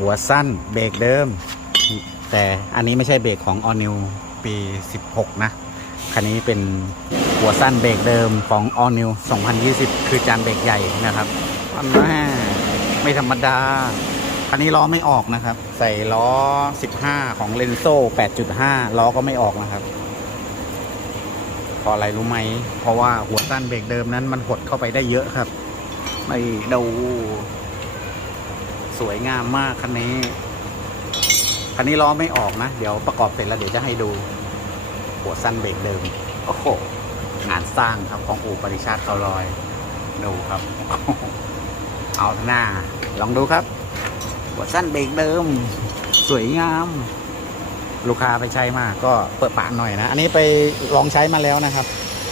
หัวสั้นเบรกเดิม แต่อันนี้ไม่ใช่เบรกของ All New ปี 16 นะ คันนี้เป็นหัวสั้นเบรกเดิมของ All New 2020 คือจานเบรกใหญ่นะครับอันแม่ไม่ธรรมดา คันนี้ล้อไม่ออกนะครับ ใส่ล้อ 15 ของเลนโซ่ 8.5 ล้อก็ไม่ออกนะครับเพราะอะไรรู้ไหม เพราะว่าหัวสั้นเบรกเดิมนั้นมันหดเข้าไปได้เยอะครับ ไม่ดู สวยงามมากคันนี้ คันนี้ล้อไม่ออกนะ เดี๋ยวประกอบเสร็จแล้วเดี๋ยวจะให้ดูหัวสั้นเบรกเดิม โอ้โหงานสร้างครับของอู่ปริชาติเขาลอย ดูครับ เอาหน้า ลองดูครับ หัวสั้นเบรกเดิม สวยงาม ลูกค้าไปใช้มาก็เปิดปากหน่อยนะ อันนี้ไปลองใช้มาแล้วนะครับ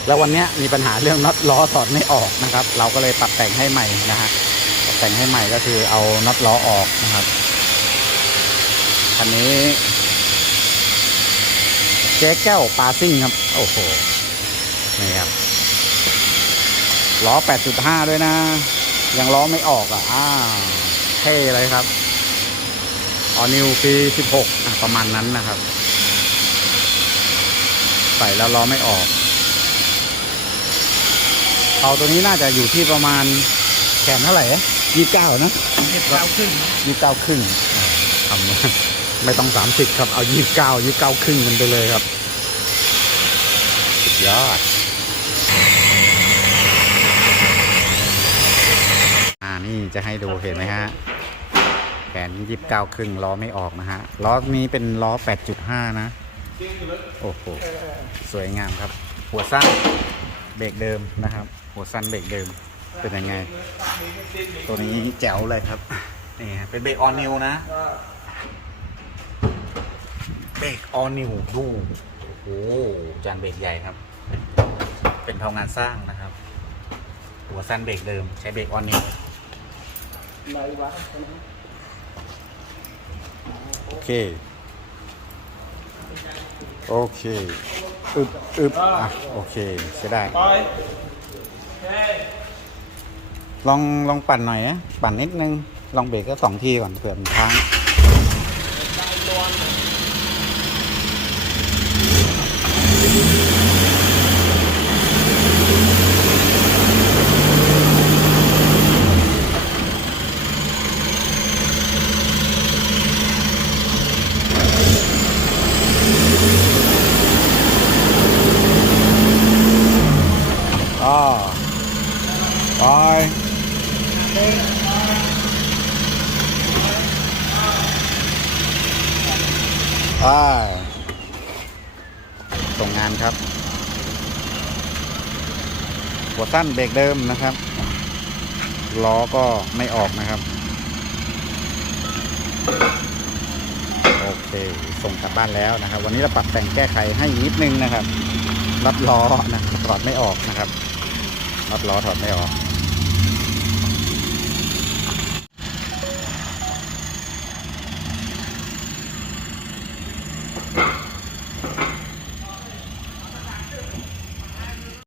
แล้ววันเนี้ยมีปัญหาเรื่องน็อตล้อถอดไม่ออกนะครับ เราก็เลยปรับแต่งให้ใหม่นะฮะปรับ แต่งให้ใหม่ก็คือเอาน็อตล้อออกนะครับคันนี้ เจ๊แก้วปาซิ่งครับ โอ้โหนี่ครับล้อ 8.5 ด้วยนะ ยังล้อไม่ออกอะอ้าเท่เลยครับออนิวปี 16อะประมาณนั้นนะครับ ใส่แล้วล้อไม่ออกเอาตัวนี้น่าจะอยู่ที่ประมาณแขนเท่าไหร่ ยี่เก้านะยี่สิบเก้าขึ้นยี่เก้าครึ่งอ่าทำมาไม่ต้องสามสิบครับ เอายี่เก้ายี่เก้าครึ่งมันไปเลยครับสุดยอดอ่านี่จะให้ดูเห็นไหมฮะแขนยี่สิบเก้าครึ่งล้อไม่ออกนะฮะล้อนี้เป็นล้อแปดจุดห้านะโอ้โหสวยงามครับ หัวสั้นเบรกเดิมนะครับ หัวสั้นเบรกเดิม เป็นยังไง ตัวนี้แจ๋วเลยครับนี่ฮะเป็นเบรกออนนิวนะเบรกออนนิวดูโอ้โหจานเบรกใหญ่ครับ เป็นทองงานสร้างนะครับ หัวสั้นเบรกเดิมใช้เบรกออนนิวโอเค โอเค อึบอึบอะ โอเคใช้ได้ไป ลองลองปั่นหน่อยนะปั่นนิดนึง ลองเบรกก็สองทีก่อนเผื่อมันค้างอ๋อไป ไปส่งงานครับหัวสั้นเบรกเดิมนะครับล้อก็ไม่ออกนะครับ โอเค ส่งกลับบ้านแล้วนะครับ วันนี้เราปรับแต่งแก้ไขให้นิดนึงนะครับน็อตล้อนะถอดไม่ออกนะครับน็อตล้อถอดไม่ออก